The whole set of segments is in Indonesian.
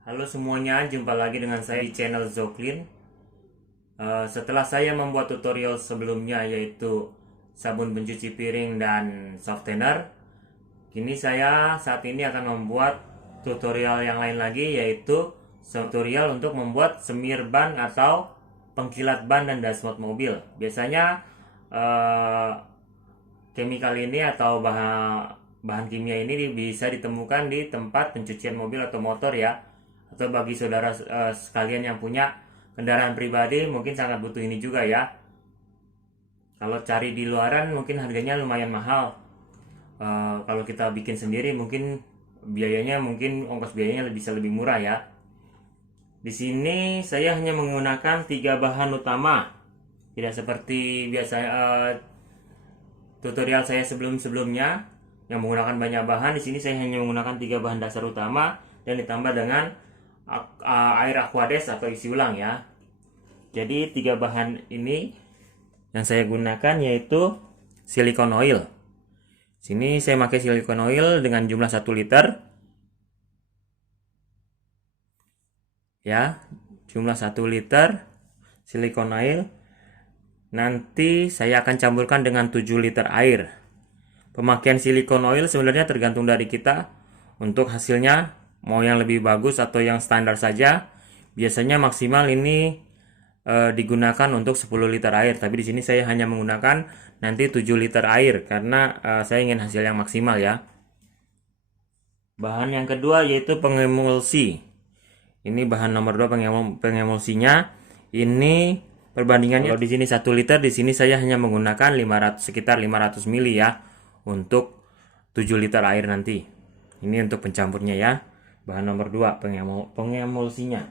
Halo semuanya, jumpa lagi dengan saya di channel Zoklin. Setelah saya membuat tutorial sebelumnya yaitu sabun pencuci piring dan softener, kini saya saat ini akan membuat tutorial yang lain lagi yaitu tutorial untuk membuat semir ban atau pengkilat ban dan dashboard mobil. Biasanya eh, chemical ini atau bahan kimia ini bisa ditemukan di tempat pencucian mobil atau motor ya. Atau bagi saudara sekalian yang punya kendaraan pribadi mungkin sangat butuh ini juga ya. Kalau cari di luaran mungkin harganya lumayan mahal. Kalau kita bikin sendiri mungkin biayanya mungkin ongkos biayanya bisa lebih murah ya. Di sini saya hanya menggunakan 3 bahan utama. Tidak seperti biasa tutorial saya sebelum-sebelumnya yang menggunakan banyak bahan. Di sini saya hanya menggunakan 3 bahan dasar utama dan ditambah dengan air aquades atau isi ulang ya. Jadi 3 bahan ini yang saya gunakan yaitu silicone oil. Sini saya pakai silicone oil dengan jumlah 1 liter. Ya, jumlah 1 liter silicone oil. Nanti saya akan campurkan dengan 7 liter air. Pemakaian silicone oil sebenarnya tergantung dari kita. Untuk hasilnya mau yang lebih bagus atau yang standar saja, biasanya maksimal ini digunakan untuk 10 liter air. Tapi di sini saya hanya menggunakan nanti 7 liter air karena saya ingin hasil yang maksimal ya. Bahan yang kedua yaitu pengemulsi. Ini bahan nomor 2 pengemulsinya. Ini perbandingannya kalau di sini 1 liter, di sini saya hanya menggunakan sekitar 500 ml ya untuk 7 liter air nanti. Ini untuk pencampurnya ya. Bahan nomor 2 pengemulsinya.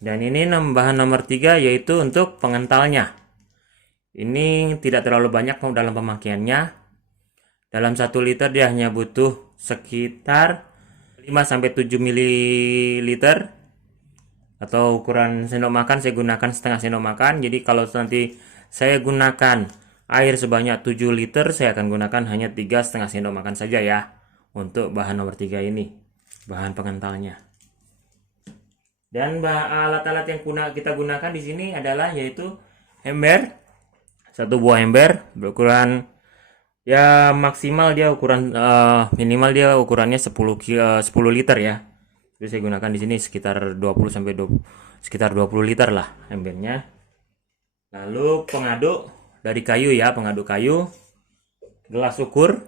Dan ini bahan nomor 3 yaitu untuk pengentalnya. Ini tidak terlalu banyak dalam pemakaiannya. Dalam 1 liter dia hanya butuh sekitar 5-7 ml atau ukuran sendok makan. Saya gunakan setengah sendok makan. Jadi kalau nanti saya gunakan air sebanyak 7 liter, saya akan gunakan hanya 3,5 sendok makan saja ya untuk bahan nomor 3 ini, bahan pengentalnya. Dan alat-alat yang kita gunakan di sini adalah yaitu ember, 1 buah ember berukuran ya maksimal dia ukuran minimal dia ukurannya 10 liter ya. Jadi saya gunakan di sini sekitar 20 liter lah embernya. Lalu pengaduk dari kayu ya, pengaduk kayu, gelas ukur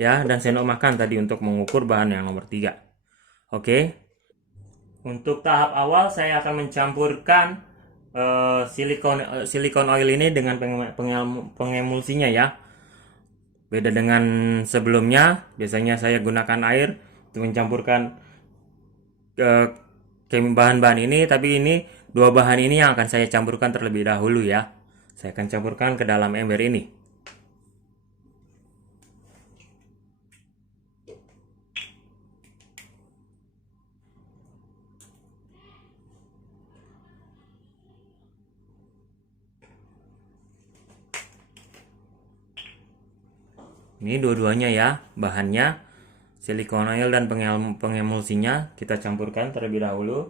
ya, dan sendok makan tadi untuk mengukur bahan yang nomor 3. Oke. Untuk tahap awal saya akan mencampurkan silikon oil ini dengan pengemulsinya ya. Beda dengan sebelumnya, biasanya saya gunakan air untuk mencampurkan bahan-bahan ini, tapi ini 2 bahan ini yang akan saya campurkan terlebih dahulu ya. Saya akan campurkan ke dalam ember ini. Ini dua-duanya ya, bahannya silikon oil dan pengemulsinya kita campurkan terlebih dahulu.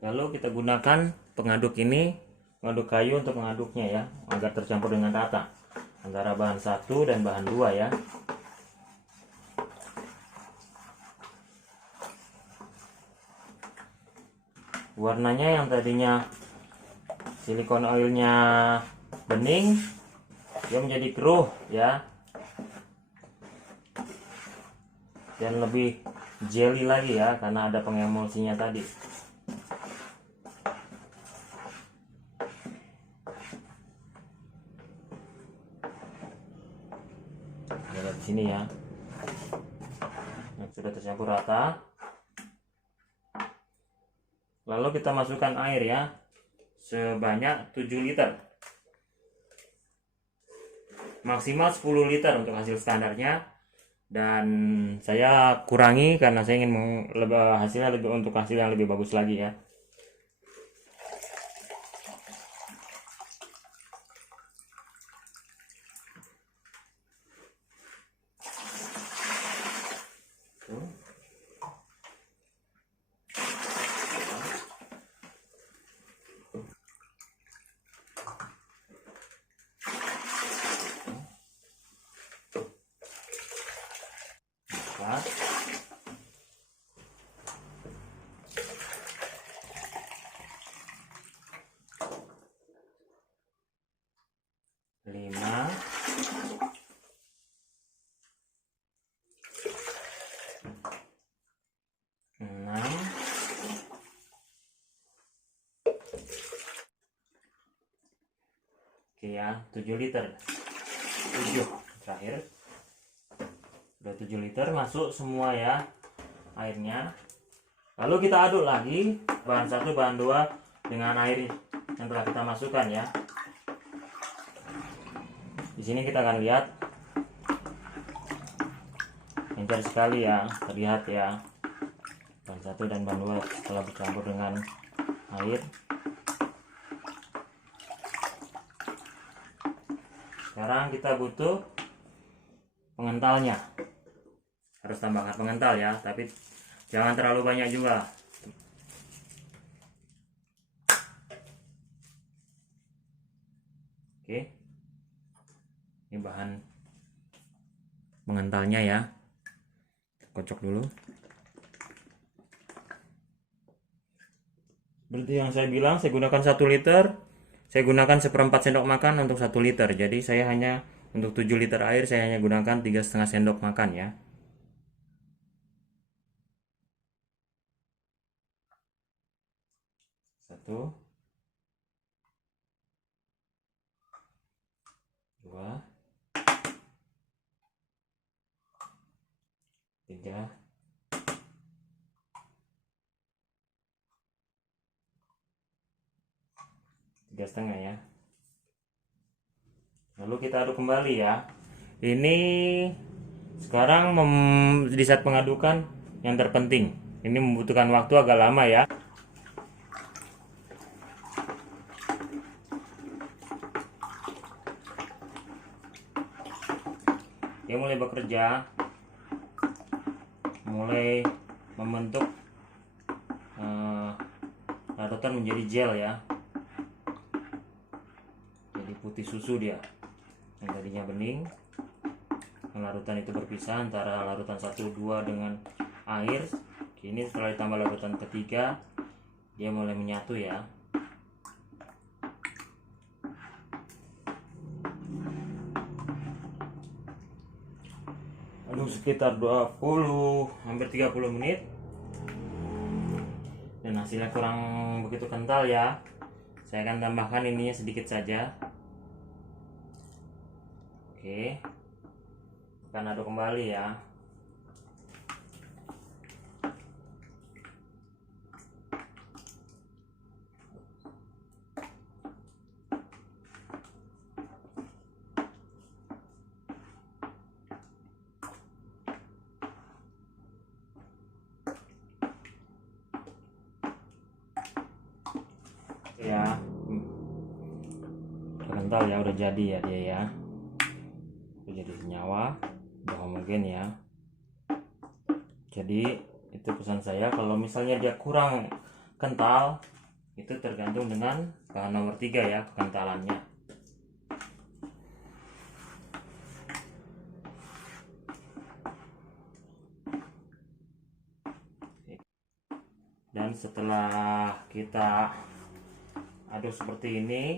Lalu kita gunakan pengaduk ini, pengaduk kayu untuk mengaduknya ya, agar tercampur dengan rata antara bahan 1 dan bahan 2 ya. Warnanya yang tadinya silikon oilnya bening, dia menjadi keruh ya, dan lebih jelly lagi ya karena ada pengemulsinya tadi. Lihat di sini ya. Nah, sudah tercampur rata. Lalu kita masukkan air ya, sebanyak 7 liter. Maksimal 10 liter untuk hasil standarnya. Dan saya kurangi karena saya ingin hasilnya lebih, untuk hasil yang lebih bagus lagi ya. Lima, enam, oke ya, 7 liter. 7 terakhir. Udah 7 liter masuk semua ya airnya. Lalu kita aduk lagi bahan 1, bahan 2 dengan air yang telah kita masukkan ya. Di sini kita akan lihat encer sekali ya, terlihat ya. Bahan 1 dan bahan 2 telah bercampur dengan air. Sekarang kita butuh pengentalnya. Harus tambahkan pengental ya, tapi jangan terlalu banyak juga. Oke. Ini bahan pengentalnya ya. Kocok dulu. Seperti yang saya bilang, saya gunakan 1 liter. Saya gunakan 1/4 sendok makan untuk 1 liter. Jadi saya hanya untuk 7 liter air saya hanya gunakan 3,5 sendok makan ya. Satu, 2, 3, 3,5 ya. Lalu kita aduk kembali ya. Ini sekarang di saat pengadukan yang terpenting. Ini membutuhkan waktu agak lama ya. Dia mulai bekerja, mulai membentuk larutan menjadi gel ya. Jadi putih susu dia. Yang tadinya bening, larutan itu berpisah antara larutan 1, 2 dengan air. Kini setelah ditambah larutan ketiga, dia mulai menyatu ya. Aduk sekitar 20 hampir 30 menit. Dan hasilnya kurang begitu kental ya. Saya akan tambahkan ininya sedikit saja. Oke. Akan aduk kembali ya. Ya, kental ya, udah jadi ya dia ya, udah jadi senyawa, udah homogen ya. Jadi itu pesan saya, kalau misalnya dia kurang kental itu tergantung dengan bahan nomor 3 ya, kekentalannya. Dan setelah kita aduk seperti ini,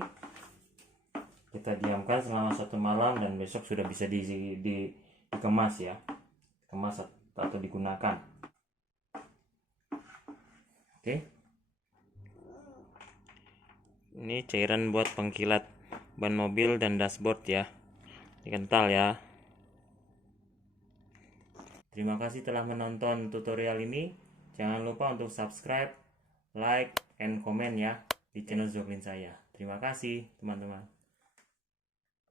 kita diamkan selama 1 malam dan besok sudah bisa dikemas ya, kemas atau digunakan. Oke, ini cairan buat pengkilat ban mobil dan dashboard ya, ini kental ya. Terima kasih telah menonton tutorial ini. Jangan lupa untuk subscribe, like, and comment ya di channel Zoblin saya. Terima kasih teman-teman.